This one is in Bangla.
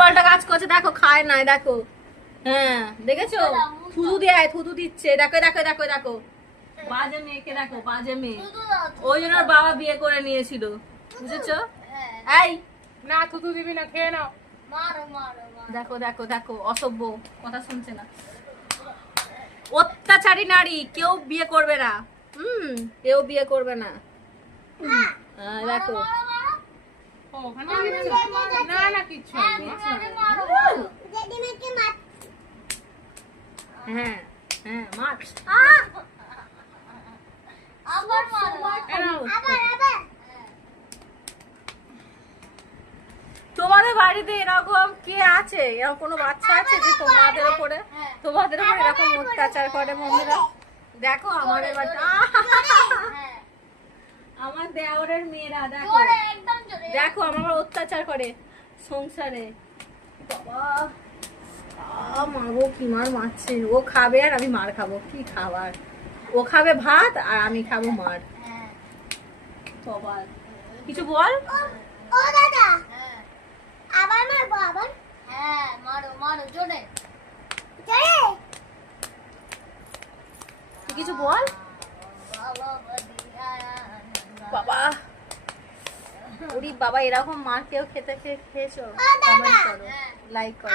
পাল্টা কাজ করছে, দেখো খায় নাই, দেখো। হ্যাঁ দেখেছো, থুতু দেয়, থুতু দিচ্ছে, দেখো দেখো দেখো দেখো। বাজে মেয়েকে দেখো, বাজে মেয়ে। ওই জন্য ওর বাবা বিয়ে করে নিয়েছিল, বুঝেছো? এই না থুতু দিবি না, খেয়ে নাও। দেখো দেখো দেখো, অসভ্য, কথা শুনছে না। অত্যাচারী নারী কেউ বিয়ে করবে না, কেউ বিয়ে করবে না। দেখো ও, ওখানে দিচ্ছ? না না কিচ্ছু হয়নি। হ্যাঁ হ্যাঁ মার। তোমাদের বাড়িতে এরকম কে আছে, এরকম কোনো বাচ্চা আছে যে তোমাদের উপরে এরকম অত্যাচার করে? মন্দিরা দেখো আমাদের বাড়িতে, আমার দেওরের মেয়েরা দেখো দেখো আমার অত্যাচার করে সংসারে। বাবা মারবো, কি মার মারছে। ও খাবে আর আমি মার খাবো, কি খাবার? ও খাবে ভাত আর আমি খাবো মার। বাবা কিছু বল। ও দাদা আবার মারবো, আবার? হ্যাঁ মারো মারো, জোরে জোরে। তুই কিছু বল। বাবা ওরে বাবা, এরকম মার কেউ খেয়েছো? কমেন্ট করো, লাইক করো।